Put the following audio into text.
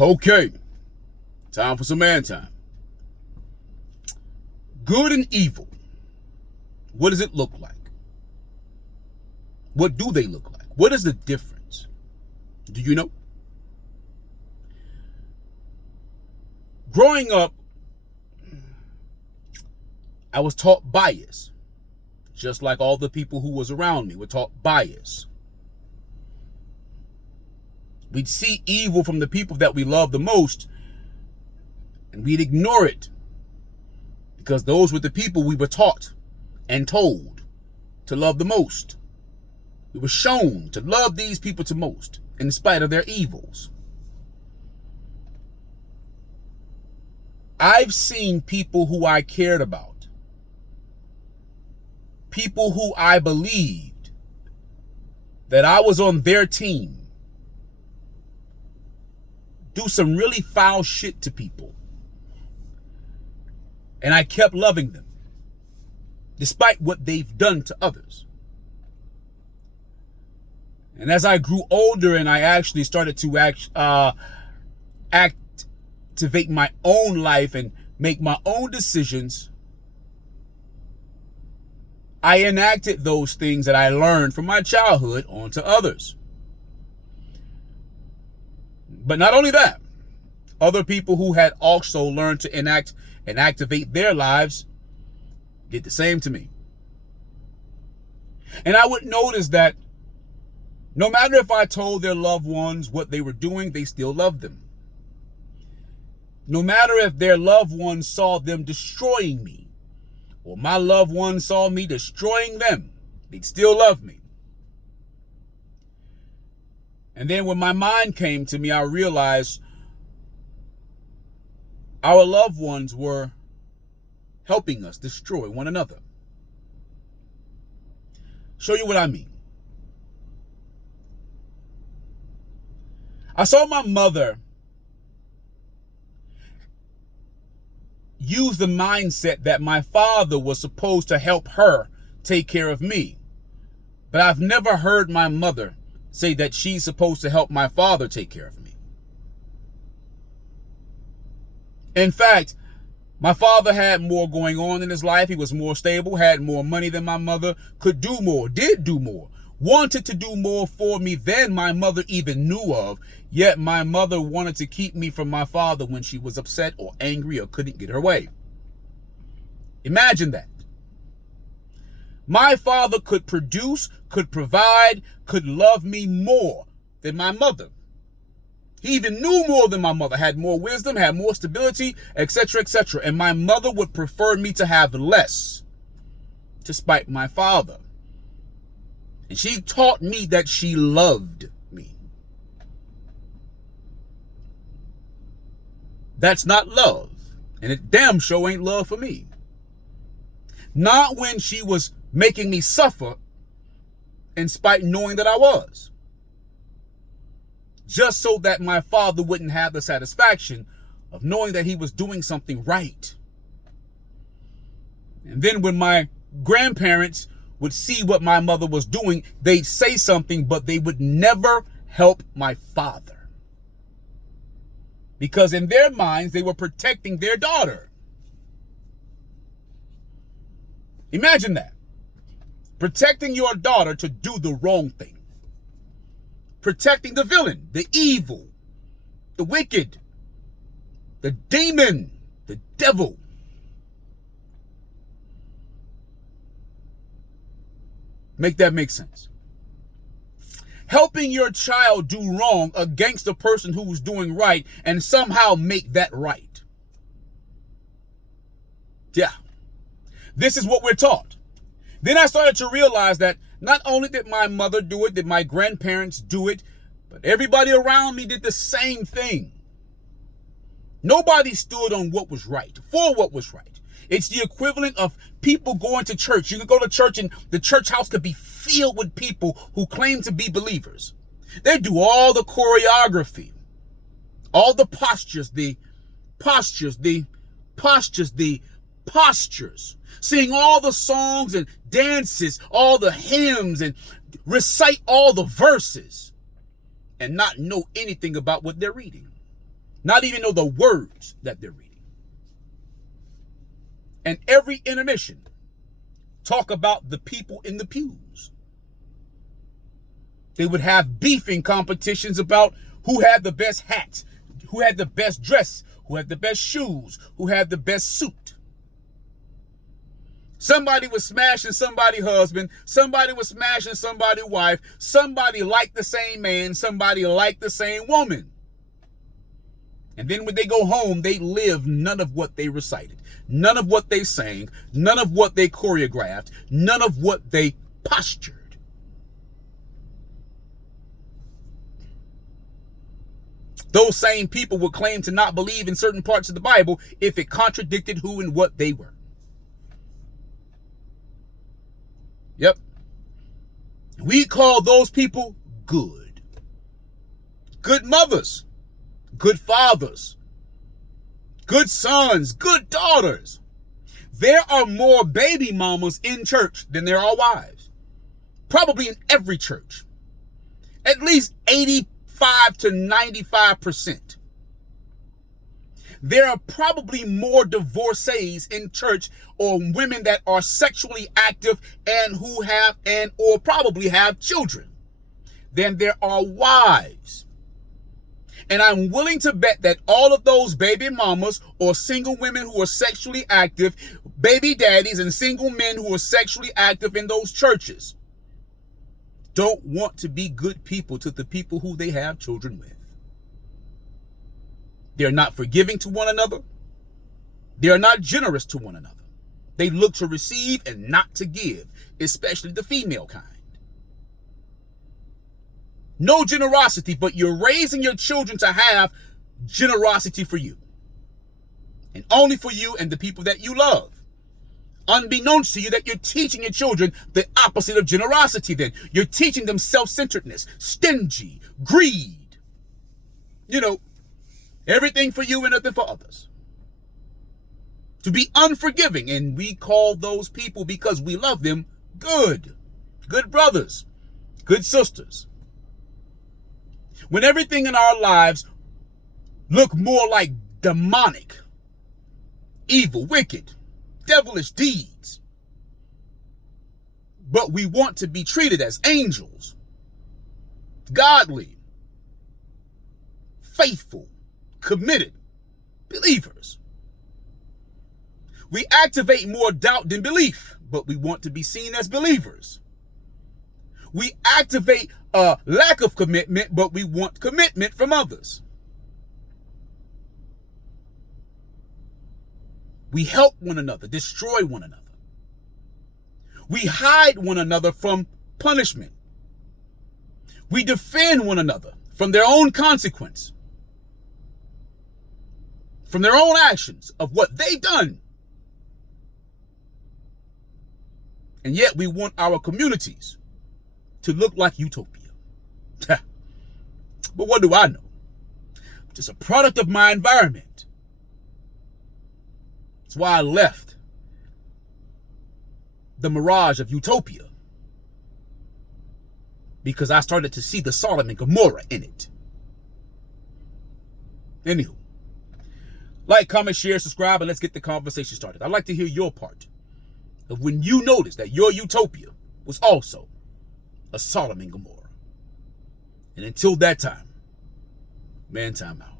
Okay, time for some man time. Good and evil. What does it look like? What do they look like? What is the difference? Do you know? Growing up, I was taught bias. Just like all the people who was around me were taught bias. We'd see evil from the people that we love the most, and we'd ignore it because those were the people we were taught and told to love the most. We were shown to love these people the most in spite of their evils. I've seen people who I cared about, people who I believed that I was on their team, do some really foul shit to people. And I kept loving them, despite what they've done to others. And as I grew older and I actually started to activate my own life and make my own decisions, I enacted those things that I learned from my childhood onto others. But not only that, other people who had also learned to enact and activate their lives did the same to me. And I would notice that no matter if I told their loved ones what they were doing, they still loved them. No matter if their loved ones saw them destroying me, or my loved ones saw me destroying them, they'd still love me. And then when my mind came to me, I realized our loved ones were helping us destroy one another. Show you what I mean. I saw my mother use the mindset that my father was supposed to help her take care of me. But I've never heard my mother say that she's supposed to help my father take care of me. In fact, my father had more going on in his life. He was more stable, had more money than my mother, could do more, did do more, wanted to do more for me than my mother even knew of. Yet my mother wanted to keep me from my father when she was upset or angry or couldn't get her way. Imagine that. My father could produce, could provide, could love me more than my mother. He even knew more than my mother, had more wisdom, had more stability, etc., etc. And my mother would prefer me to have less, to spite my father. And she taught me that she loved me. That's not love. And it damn sure ain't love for me. Not when she was making me suffer in spite knowing that I was. Just so that my father wouldn't have the satisfaction of knowing that he was doing something right. And then when my grandparents would see what my mother was doing, they'd say something, but they would never help my father. Because in their minds, they were protecting their daughter. Imagine that. Protecting your daughter to do the wrong thing. Protecting the villain, the evil, the wicked, the demon, the devil. Make that make sense. Helping your child do wrong against the person who's doing right and somehow make that right. Yeah. This is what we're taught. Then I started to realize that not only did my mother do it, did my grandparents do it, but everybody around me did the same thing. Nobody stood on what was right, for what was right. It's the equivalent of people going to church. You can go to church and the church house could be filled with people who claim to be believers. They do all the choreography, all the postures, sing all the songs and dances, all the hymns, and recite all the verses, and not know anything about what they're reading. not even know the words that they're reading. And every intermission, talk about the people in the pews. They would have beefing competitions about who had the best hat, who had the best dress, who had the best shoes, who had the best suit. Somebody was smashing somebody's husband, somebody was smashing somebody's wife, somebody liked the same man, somebody liked the same woman. And then when they go home, they live none of what they recited, none of what they sang, none of what they choreographed, none of what they postured. Those same people would claim to not believe in certain parts of the Bible if it contradicted who and what they were. Yep. We call those people good. Good mothers, good fathers, good sons, good daughters. There are more baby mamas in church than there are wives. Probably in every church. At least 85 to 95%. There are probably more divorcees in church or women that are sexually active and who have or probably have children than there are wives. And I'm willing to bet that all of those baby mamas or single women who are sexually active, baby daddies and single men who are sexually active in those churches don't want to be good people to the people who they have children with. They're not forgiving to one another. They are not generous to one another. They look to receive and not to give, especially the female kind. No generosity, but you're raising your children to have generosity for you. And only for you and the people that you love. Unbeknownst to you that you're teaching your children the opposite of generosity then. You're teaching them self-centeredness, stingy, greed. Everything for you and nothing for others. To be unforgiving, and we call those people, because we love them, good. Good brothers, good sisters. When everything in our lives look more like demonic, evil, wicked, devilish deeds, but we want to be treated as angels, godly, faithful, committed believers. We activate more doubt than belief, but we want to be seen as believers. We activate a lack of commitment, but we want commitment from others. We help one another, destroy one another. We hide one another from punishment. We defend one another from their own consequence, from their own actions of what they've done. And yet we want our communities to look like utopia. But what do I know? I'm just a product of my environment. That's why I left the mirage of utopia, because I started to see the Sodom and Gomorrah in it. Anywho, like, comment, share, subscribe, and let's get the conversation started. I'd like to hear your part of when you noticed that your utopia was also a Sodom and Gomorrah. And until that time, man, time out.